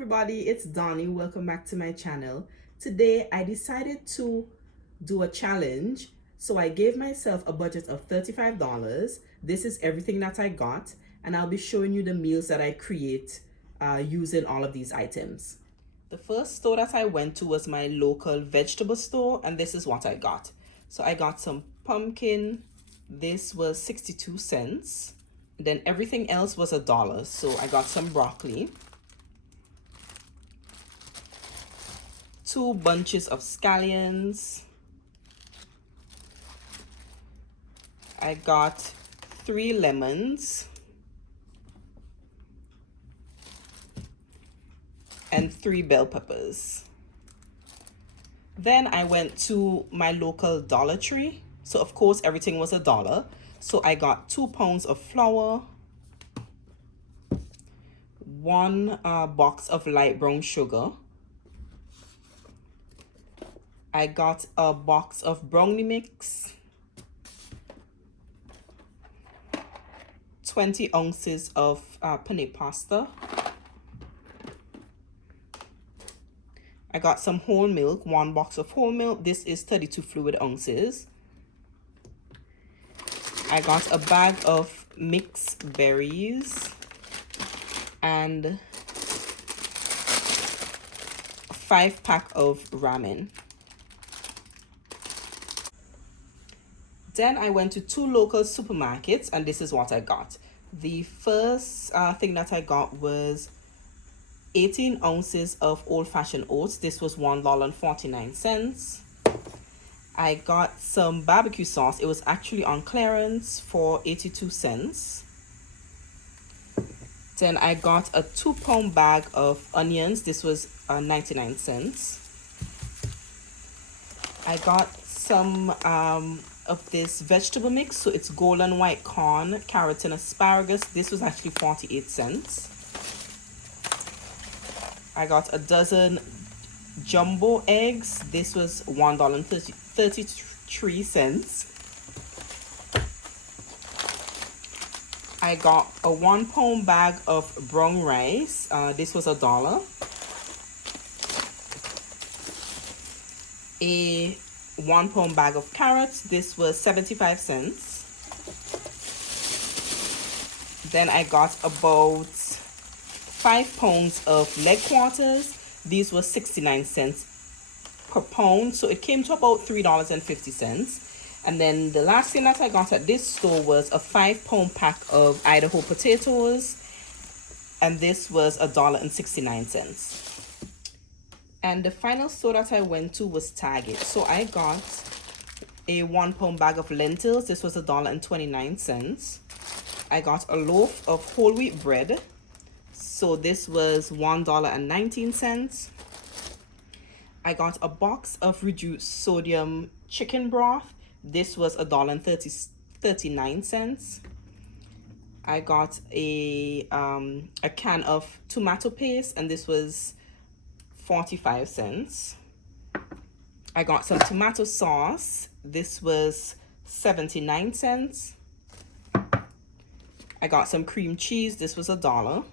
everybody, it's Donnie. Welcome back to my channel. Today I decided to do a challenge. So I gave myself a budget of $35. This is everything that I got, and I'll be showing you the meals that I create using all of these items. The first store that I went to was my local vegetable store, and this is what I got. So I got some pumpkin. This was 62 cents. Then everything else was $1. So I got some broccoli, 2 bunches of scallions. I got 3 lemons and 3 bell peppers. Then I went to my local Dollar Tree. So of course everything was $1. So I got 2 pounds of flour, 1 box of light brown sugar. I got a box of brownie mix, 20 ounces of penne pasta. I got some whole milk, 1 box of whole milk. This is 32 fluid ounces. I got a bag of mixed berries and 5 pack of ramen. Then I went to 2 local supermarkets, and this is what I got. The first thing that I got was 18 ounces of old-fashioned oats. This was $1.49. I got some barbecue sauce. It was actually on clearance for 82 cents. Then I got a 2-pound bag of onions. This was 99 cents. I got some of this vegetable mix. So it's golden white corn, carrots, and asparagus. This was actually 48 cents. I got a dozen jumbo eggs. This was $1.33. I got a 1-pound bag of brown rice. This was $1. A 1-pound bag of carrots. This was 75 cents. Then I got about 5 pounds of leg quarters. These were 69 cents per pound. So it came to about $3.50. And then the last thing that I got at this store was a 5-pound pack of Idaho potatoes. And this was $1.69. And the final store that I went to was Target. So I got a 1-pound bag of lentils. This was $1.29. I got a loaf of whole wheat bread. So this was $1.19. I got a box of reduced sodium chicken broth. This was $1.39. I got a can of tomato paste, and this was 45 cents. I got some tomato sauce. This was 79 cents. I got some cream cheese. This was $1.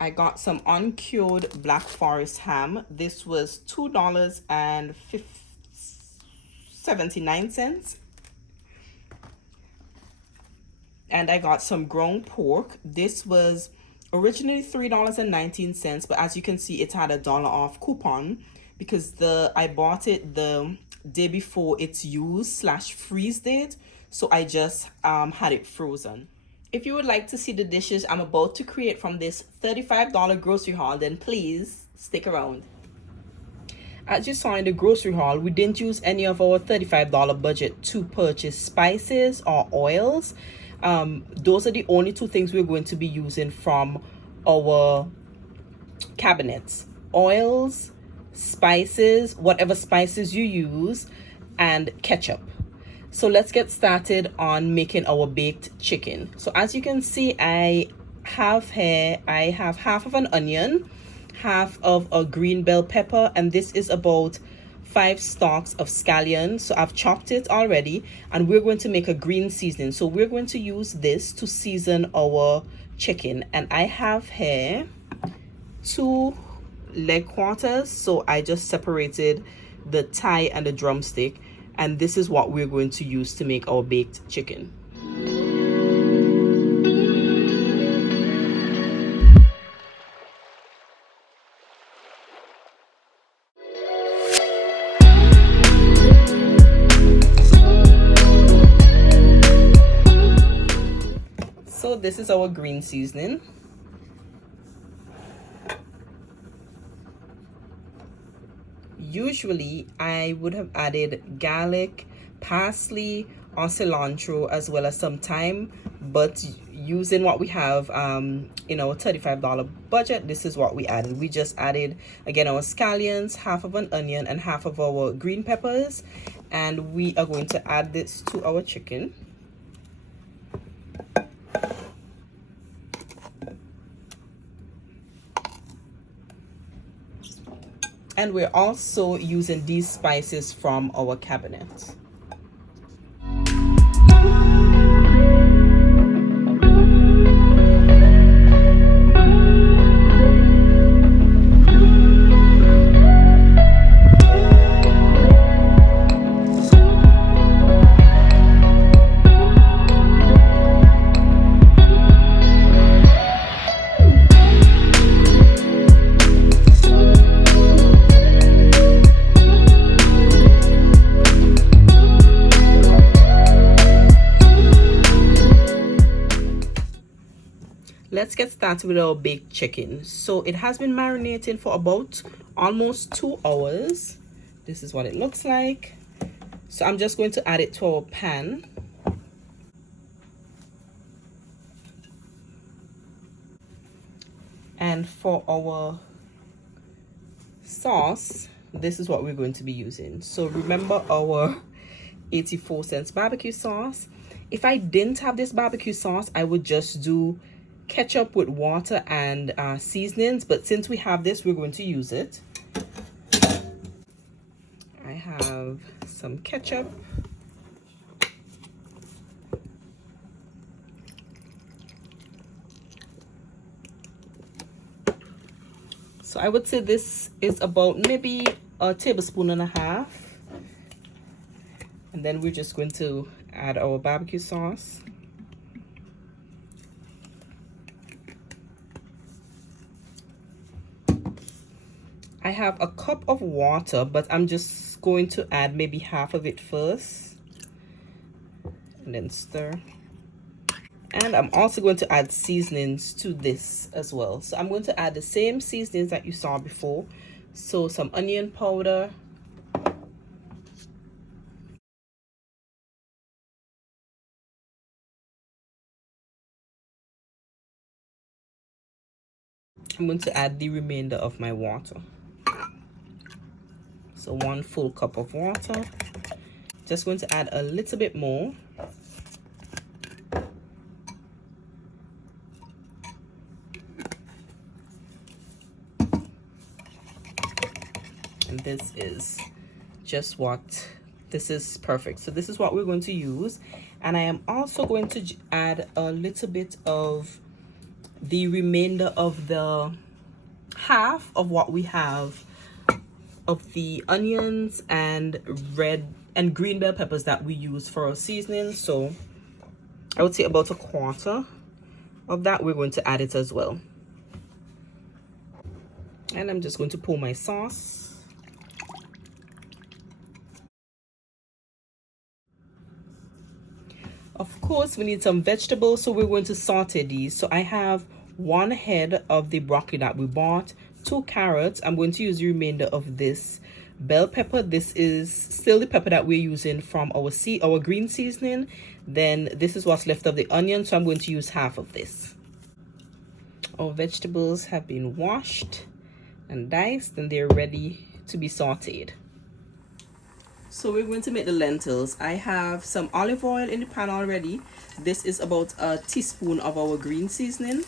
I got some uncured Black Forest ham. This was $2.79. And I got some ground pork. This was originally $3.19, but as you can see, it had $1 off coupon because I bought it the day before its use/freeze date. So I just had it frozen. If you would like to see the dishes I'm about to create from this $35 grocery haul, then please stick around. As you saw in the grocery haul, we didn't use any of our $35 budget to purchase spices or oils. Those are the only 2 things we're going to be using from our cabinets. Oils, spices, whatever spices you use, and ketchup. So let's get started on making our baked chicken. So as you can see, I have half of an onion, half of a green bell pepper, and this is about 5 stalks of scallion. So I've chopped it already, and we're going to make a green seasoning. So we're going to use this to season our chicken. And I have here 2 leg quarters, so I just separated the thigh and the drumstick, and this is what we're going to use to make our baked chicken. So this is our green seasoning. Usually I would have added garlic, parsley, or cilantro, as well as some thyme, but using what we have in our $35 budget, this is what we added. We just added, again, our scallions, half of an onion, and half of our green peppers, and we are going to add this to our chicken. And we're also using these spices from our cabinet. Let's get started with our baked chicken. So it has been marinating for about almost 2 hours. This is what it looks like. So I'm just going to add it to our pan. And for our sauce, this is what we're going to be using. So remember our 84 cents barbecue sauce. If I didn't have this barbecue sauce, I would just do ketchup with water and seasonings, but since we have this, we're going to use it. I have some ketchup, so I would say this is about maybe a tablespoon and a half, and then we're just going to add our barbecue sauce. I have a cup of water, but I'm just going to add maybe half of it first and then stir. And I'm also going to add seasonings to this as well. So I'm going to add the same seasonings that you saw before. So some onion powder, I'm going to add the remainder of my water. So 1 full cup of water. Just going to add a little bit more. And this is just what, this is perfect. So this is what we're going to use. And I am also going to add a little bit of the remainder of the half of what we have of the onions and red and green bell peppers that we use for our seasoning. So I would say about a quarter of that, we're going to add it as well. And I'm just going to pour my sauce. Of course, we need some vegetables, so we're going to saute these. So I have 1 head of the broccoli that we bought, 2 carrots. I'm going to use the remainder of this bell pepper. This is still the pepper that we're using from our green seasoning. Then this is what's left of the onion, so I'm going to use half of this. Our vegetables have been washed and diced, and they're ready to be sauteed. So we're going to make the lentils. I have some olive oil in the pan already. This is about a teaspoon of our green seasoning,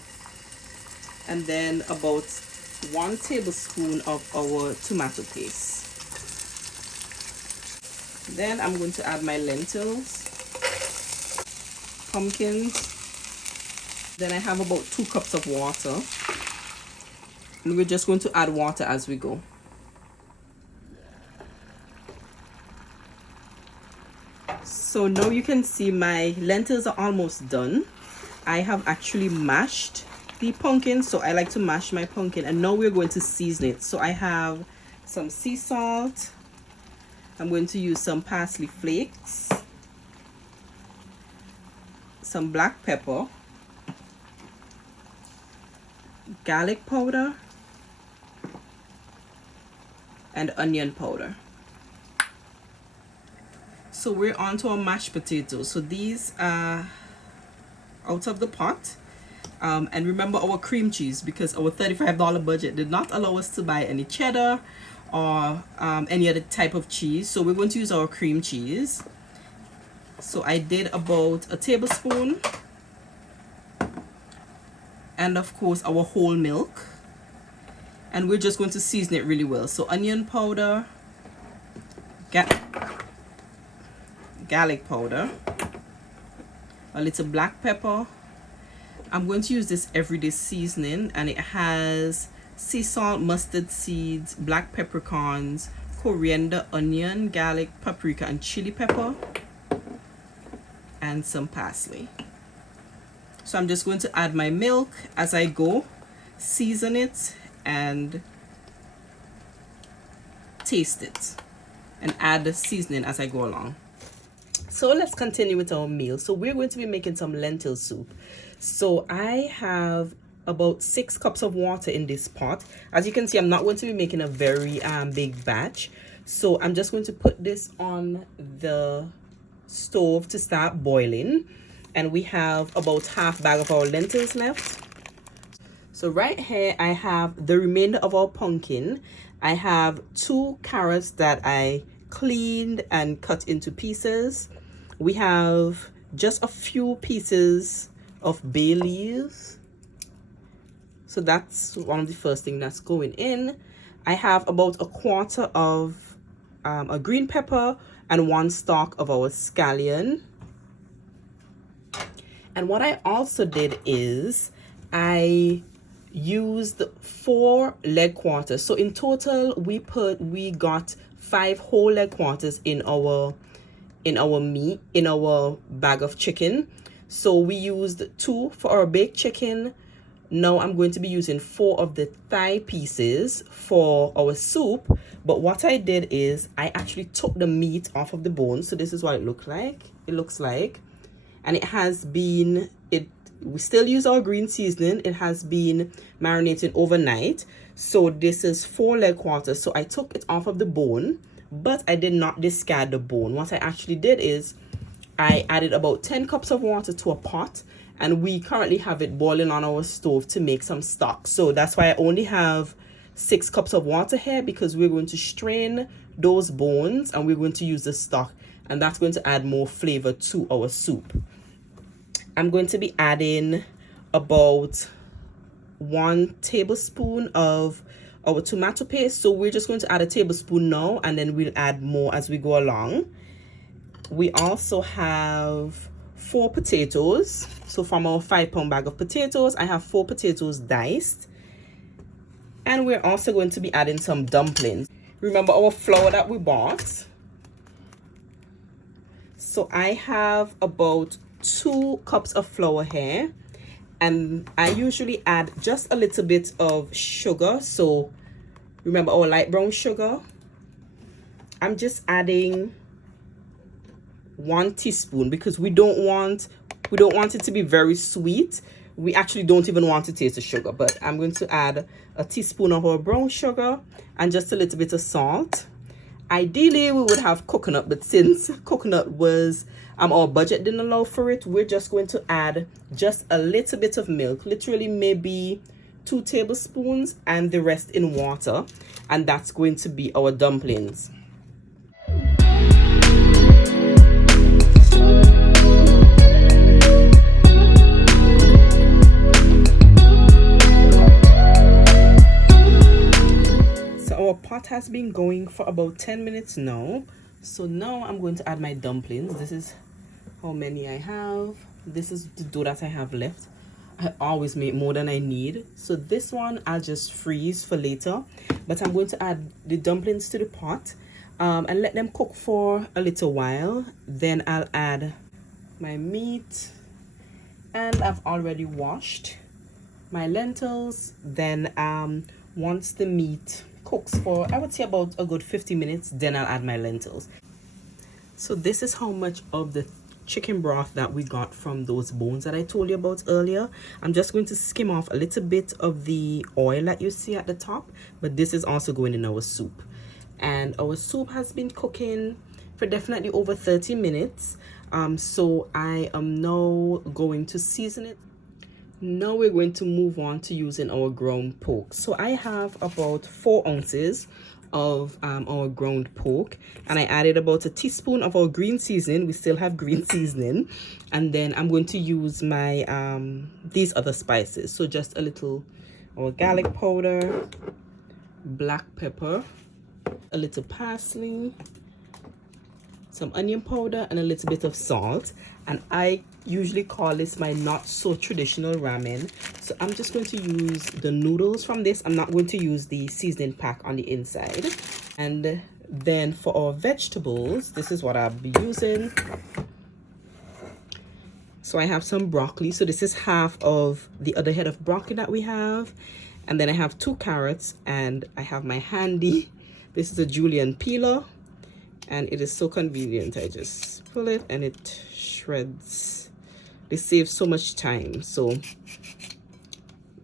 and then about 1 tablespoon of our tomato paste. Then I'm going to add my lentils, pumpkins. Then I have about 2 cups of water. And we're just going to add water as we go. So now you can see my lentils are almost done. I have actually mashed the pumpkin, so I like to mash my pumpkin, and now we're going to season it. So I have some sea salt. I'm going to use some parsley flakes, some black pepper, garlic powder, and onion powder. So we're on to our mashed potatoes. So these are out of the pot. And remember our cream cheese, because our $35 budget did not allow us to buy any cheddar or any other type of cheese. So we're going to use our cream cheese. So I did about a tablespoon. And of course our whole milk. And we're just going to season it really well. So onion powder, garlic powder, a little black pepper. I'm going to use this everyday seasoning, and it has sea salt, mustard seeds, black peppercorns, coriander, onion, garlic, paprika, and chili pepper, and some parsley. So I'm just going to add my milk as I go, season it, and taste it, and add the seasoning as I go along. So let's continue with our meal. So we're going to be making some lentil soup. So I have about 6 cups of water in this pot. As you can see, I'm not going to be making a very big batch. So I'm just going to put this on the stove to start boiling. And we have about half bag of our lentils left. So right here, I have the remainder of our pumpkin. I have 2 carrots that I cleaned and cut into pieces. We have just a few pieces of bay leaves. So that's one of the first thing that's going in. I have about a quarter of a green pepper and 1 stalk of our scallion. And what I also did is I used 4 leg quarters. So in total we got 5 whole leg quarters in our bag of chicken. So we used 2 for our baked chicken. Now I'm going to be using 4 of the thigh pieces for our soup. But what I did is I actually took the meat off of the bone. So this is what it looks like. And it has been, we still use our green seasoning. It has been marinated overnight. So this is 4 leg quarters. So I took it off of the bone, but I did not discard the bone. What I actually did is I added about 10 cups of water to a pot, and we currently have it boiling on our stove to make some stock. So that's why I only have 6 cups of water here, because we're going to strain those bones and we're going to use the stock, and that's going to add more flavor to our soup. I'm going to be adding about 1 tablespoon of our tomato paste. So we're just going to add a tablespoon now, and then we'll add more as we go along. We also have 4 potatoes. So from our 5-pound bag of potatoes, I have 4 potatoes diced. And we're also going to be adding some dumplings. Remember our flour that we bought? So I have about 2 cups of flour here. And I usually add just a little bit of sugar. So remember our light brown sugar? I'm just adding 1 teaspoon, because we don't want it to be very sweet. We actually don't even want to taste the sugar, but I'm going to add a teaspoon of our brown sugar and just a little bit of salt. Ideally we would have coconut, but since coconut was our budget didn't allow for it, we're just going to add just a little bit of milk, literally maybe 2 tablespoons, and the rest in water, and that's going to be our dumplings. Our pot has been going for about 10 minutes now. So now I'm going to add my dumplings. This is how many I have. This is the dough that I have left. I always make more than I need. So this one I'll just freeze for later. But I'm going to add the dumplings to the pot and let them cook for a little while. Then I'll add my meat, and I've already washed my lentils. Then once the meat cooks for, I would say, about a good 50 minutes, then I'll add my lentils. So this is how much of the chicken broth that we got from those bones that I told you about earlier. I'm just going to skim off a little bit of the oil that you see at the top, but this is also going in our soup. And our soup has been cooking for definitely over 30 minutes. So I am now going to season it. Now we're going to move on to using our ground pork. So I have about 4 ounces of our ground pork, and I added about a teaspoon of our green seasoning. We still have green seasoning. And then I'm going to use my these other spices. So just a little our garlic powder, black pepper, a little parsley, some onion powder, and a little bit of salt. And I usually call this my not so traditional ramen. So I'm just going to use the noodles from this. I'm not going to use the seasoning pack on the inside. And then for our vegetables, this is what I'll be using. So I have some broccoli. So this is half of the other head of broccoli that we have. And then I have 2 carrots, and I have my handy. This is a julienne peeler, and it is so convenient. I just pull it and it shreds. This saves so much time. So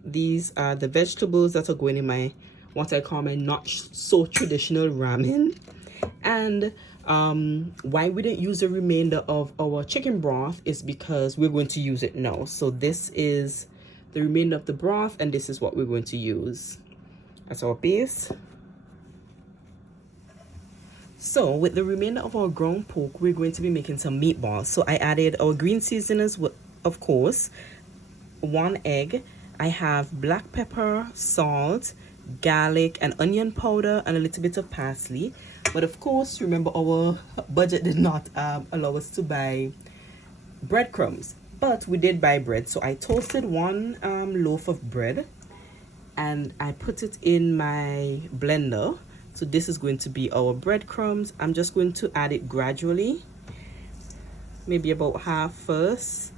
these are the vegetables that are going in my, what I call my not so traditional ramen. And why we didn't use the remainder of our chicken broth is because we're going to use it now. So this is the remainder of the broth, and this is what we're going to use as our base. So with the remainder of our ground pork, we're going to be making some meatballs. So I added our green seasonings, of course, 1 egg. I have black pepper, salt, garlic, and onion powder, and a little bit of parsley. But of course, remember, our budget did not allow us to buy breadcrumbs, but we did buy bread. So I toasted 1 loaf of bread, and I put it in my blender. So this is going to be our breadcrumbs. I'm just going to add it gradually, maybe about half first,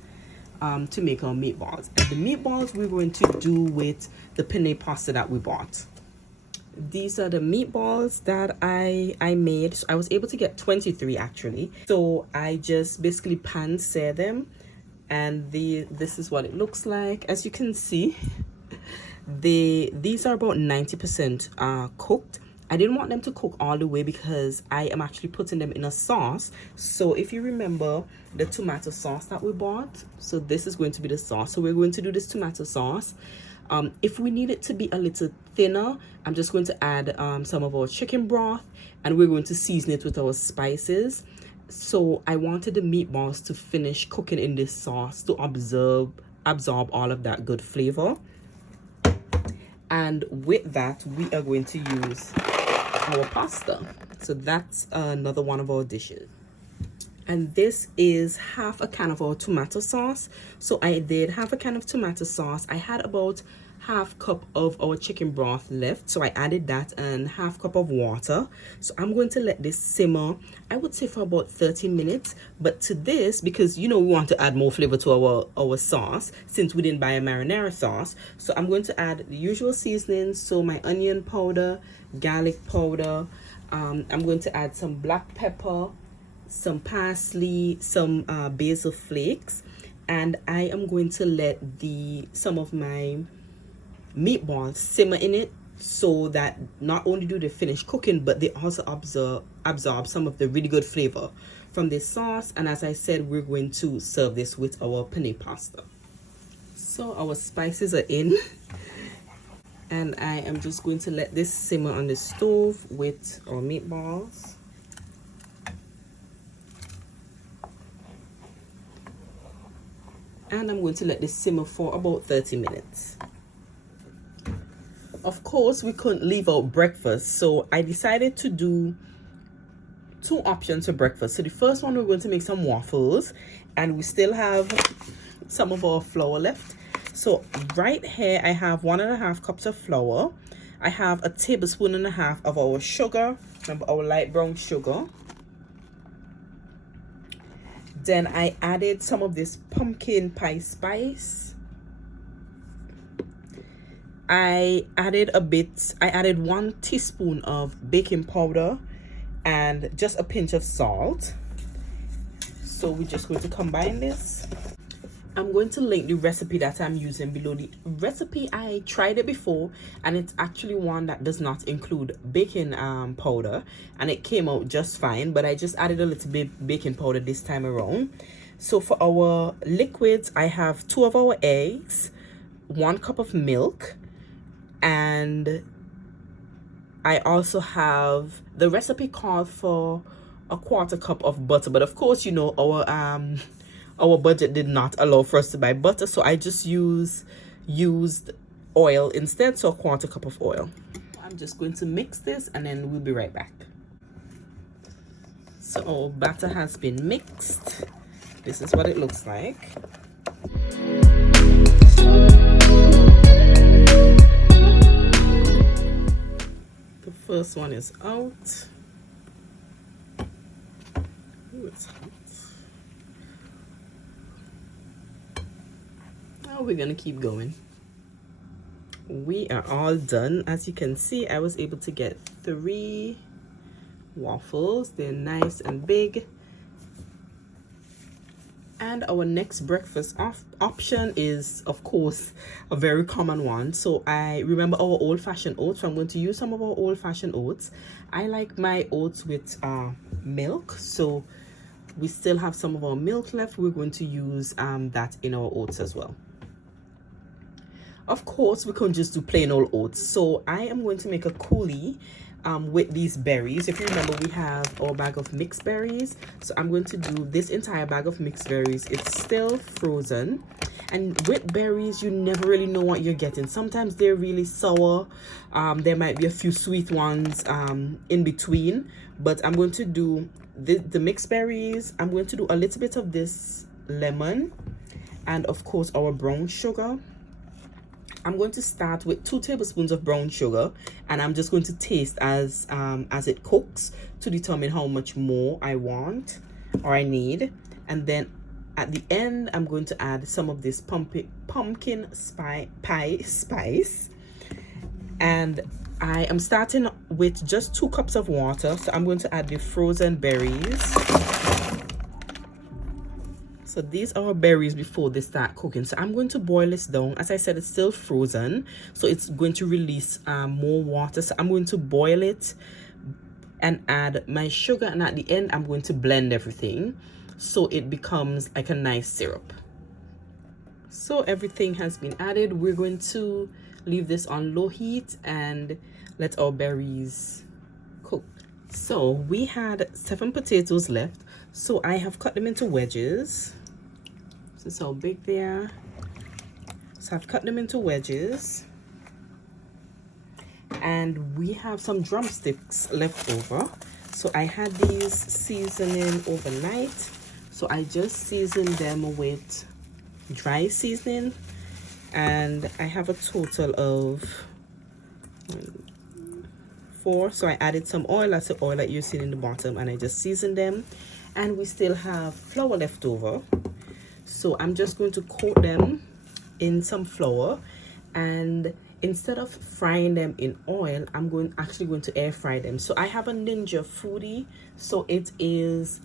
to make our meatballs. And the meatballs we're going to do with the penne pasta that we bought. These are the meatballs that I made. So I was able to get 23 actually. So I just basically pan-sear them, and this is what it looks like. As you can see, these are about 90% cooked. I didn't want them to cook all the way because I am actually putting them in a sauce. So if you remember the tomato sauce that we bought, so this is going to be the sauce. So we're going to do this tomato sauce. If we need it to be a little thinner, I'm just going to add some of our chicken broth, and we're going to season it with our spices. So I wanted the meatballs to finish cooking in this sauce to absorb all of that good flavor. And with that, we are going to use our pasta. So that's another one of our dishes. And this is half a can of our tomato sauce. So I did half a can of tomato sauce. I had about half cup of our chicken broth left, so I added that, and half cup of water. So I'm going to let this simmer, I would say, for about 30 minutes. But to this, because we want to add more flavor to our sauce, since we didn't buy a marinara sauce, so I'm going to add the usual seasonings. So my onion powder, garlic powder, I'm going to add some black pepper, some parsley, some basil flakes, and I am going to let some of my meatballs simmer in it, so that not only do they finish cooking, but they also absorb some of the really good flavor from this sauce. And as I said, we're going to serve this with our penne pasta. So our spices are in, and I am just going to let this simmer on the stove with our meatballs. And I'm going to let this simmer for about 30 minutes. Of course, we couldn't leave out breakfast, so I decided to do 2 options for breakfast. So the first one, we're going to make some waffles, and we still have some of our flour left. So right here I have 1.5 cups of flour. I have a tablespoon and a half of our sugar, remember our light brown sugar. Then I added some of this pumpkin pie spice. I added 1 teaspoon of baking powder and just a pinch of salt. So we're just going to combine this. I'm going to link the recipe that I'm using below. The recipe, I tried it before, and it's actually one that does not include baking powder, and it came out just fine, but I just added a little bit baking powder this time around. So for our liquids, I have 2 of our eggs, 1 cup of milk, and I also have, the recipe called for a 1/4 cup of butter, but of course, you know, our budget did not allow for us to buy butter, so I just used oil instead, so a 1/4 cup of oil. I'm just going to mix this and then we'll be right back. So our batter has been mixed. This is what it looks like. The first one is out. Ooh, it's hot. Now we're gonna keep going. We are all done. As you can see, I was able to get 3 waffles. They're nice and big. And our next breakfast option is, of course, a very common one. So I remember our old-fashioned oats, so I'm going to use some of our old-fashioned oats. I like my oats with milk, so we still have some of our milk left. We're going to use that in our oats as well. Of course, we can just do plain old oats. So I am going to make a coulis with these berries. If you remember, we have our bag of mixed berries. So I'm going to do this entire bag of mixed berries. It's still frozen. And with berries, you never really know what you're getting. Sometimes they're really sour. There might be a few sweet ones in between. But I'm going to do the mixed berries. I'm going to do a little bit of this lemon. And of course, our brown sugar. I'm going to start with 2 tablespoons of brown sugar, and I'm just going to taste as it cooks to determine how much more I want or I need. And then at the end, I'm going to add some of this pumpkin pie spice. And I am starting with just 2 cups of water. So I'm going to add the frozen berries. So these are berries before they start cooking. So I'm going to boil this down. As I said, it's still frozen, so it's going to release more water. So I'm going to boil it and add my sugar, and at the end I'm going to blend everything so it becomes like a nice syrup. So everything has been added. We're going to leave this on low heat and let our berries cook. So we had 7 potatoes left, so I have cut them into wedges. This is how big they are. So I've cut them into wedges. And we have some drumsticks left over. So I had these seasoning overnight. So I just seasoned them with dry seasoning. And I have a total of 4. So I added some oil. That's the oil that you're seeing in the bottom. And I just seasoned them. And we still have flour left over. So I'm just going to coat them in some flour, and instead of frying them in oil, I'm actually going to air fry them. So I have a Ninja Foodie, so it is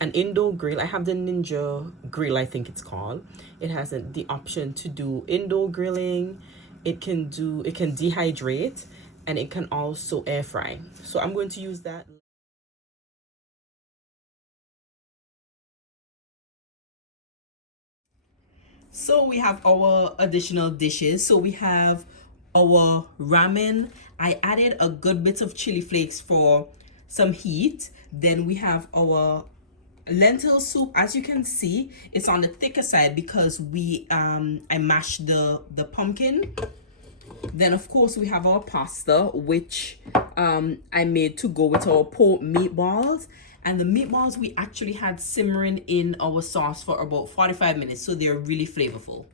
an indoor grill. I have the Ninja grill, I think it's called. It has the option to do indoor grilling. It can dehydrate, and it can also air fry. So I'm going to use that. So we have our additional dishes. So we have our ramen. I added a good bit of chili flakes for some heat. Then we have our lentil soup. As you can see, it's on the thicker side because I mashed the pumpkin. Then of course we have our pasta, which I made to go with our pork meatballs. And the meatballs we actually had simmering in our sauce for about 45 minutes, so they're really flavorful.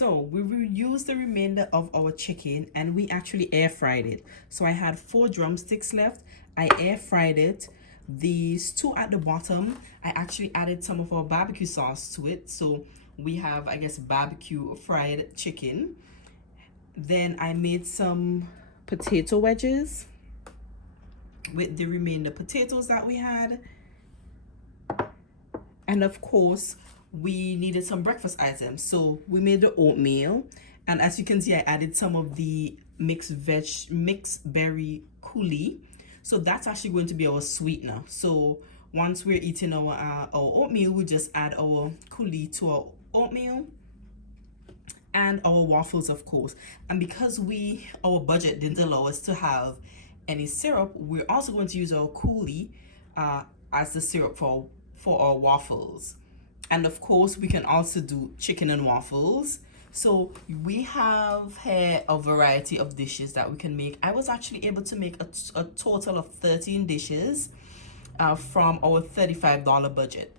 So we will use the remainder of our chicken and we actually air fried it. So I had 4 drumsticks left. I air fried it. These 2 at the bottom, I actually added some of our barbecue sauce to it. So we have, I guess, barbecue fried chicken. Then I made some potato wedges with the remainder potatoes that we had. And of course, we needed some breakfast items. So we made the oatmeal. And as you can see, I added some of the mixed berry coulis. So that's actually going to be our sweetener. So once we're eating our oatmeal, we just add our coulis to our oatmeal and our waffles, of course. And because our budget didn't allow us to have any syrup, we're also going to use our coulis as the syrup for our waffles. And of course, we can also do chicken and waffles. So we have here a variety of dishes that we can make. I was actually able to make a total of 13 dishes from our $35 budget.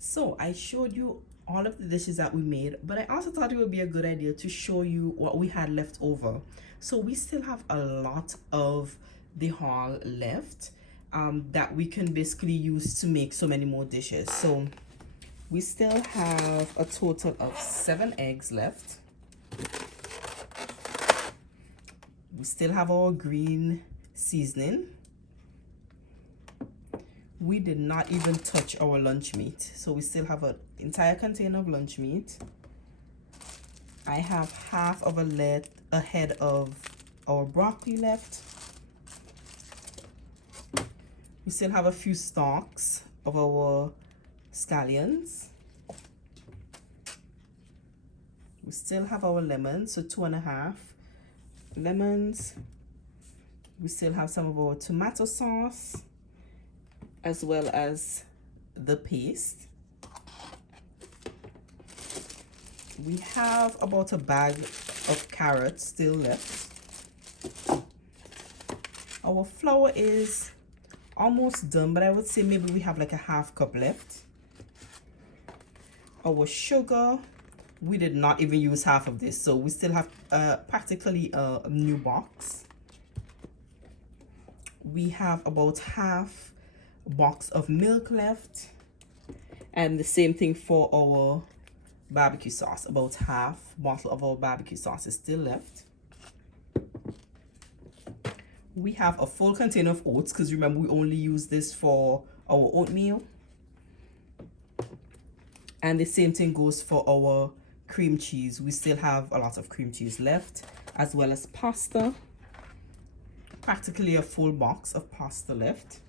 So I showed you all of the dishes that we made, but I also thought it would be a good idea to show you what we had left over. So we still have a lot of the haul left that we can basically use to make so many more dishes. So we still have a total of 7 eggs left. We still have our green seasoning. We did not even touch our lunch meat. So we still have an entire container of lunch meat. I have half of a head of our broccoli left. We still have a few stalks of our scallions. We still have our lemons, so 2.5 lemons. We still have some of our tomato sauce, as well as the paste. We have about a bag of carrots still left. Our flour is almost done, but I would say maybe we have like a half cup left. Our sugar, we did not even use half of this, so we still have practically a new box. We have about half box of milk left, and the same thing for our barbecue sauce. About half bottle of our barbecue sauce is still left. We have a full container of oats, because remember we only use this for our oatmeal. And the same thing goes for our cream cheese. We still have a lot of cream cheese left, as well as pasta. Practically a full box of pasta left.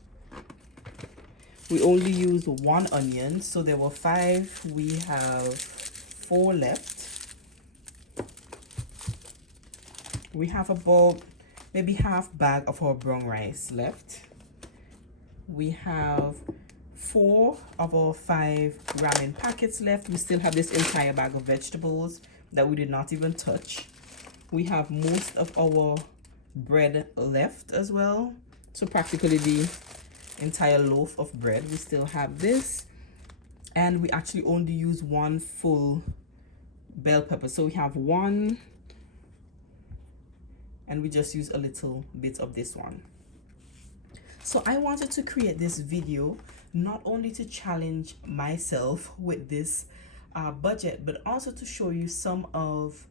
We only used 1 onion, so there were 5. We have 4 left. We have about maybe half bag of our brown rice left. We have 4 of our 5 ramen packets left. We still have this entire bag of vegetables that we did not even touch. We have most of our bread left as well. So practically the entire loaf of bread. We still have this. And we actually only use 1 full bell pepper. So we have 1. And we just use a little bit of this one. So I wanted to create this video not only to challenge myself with this budget, but also to show you some of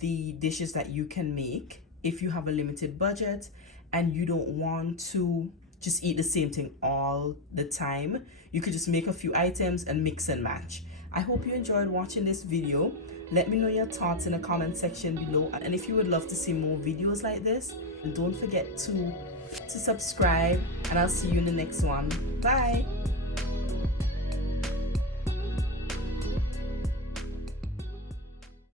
the dishes that you can make if you have a limited budget and you don't want to just eat the same thing all the time. You could just make a few items and mix and match. I hope you enjoyed watching this video. Let me know your thoughts in the comment section below, and if you would love to see more videos like this, don't forget to subscribe, and I'll see you in the next one. Bye.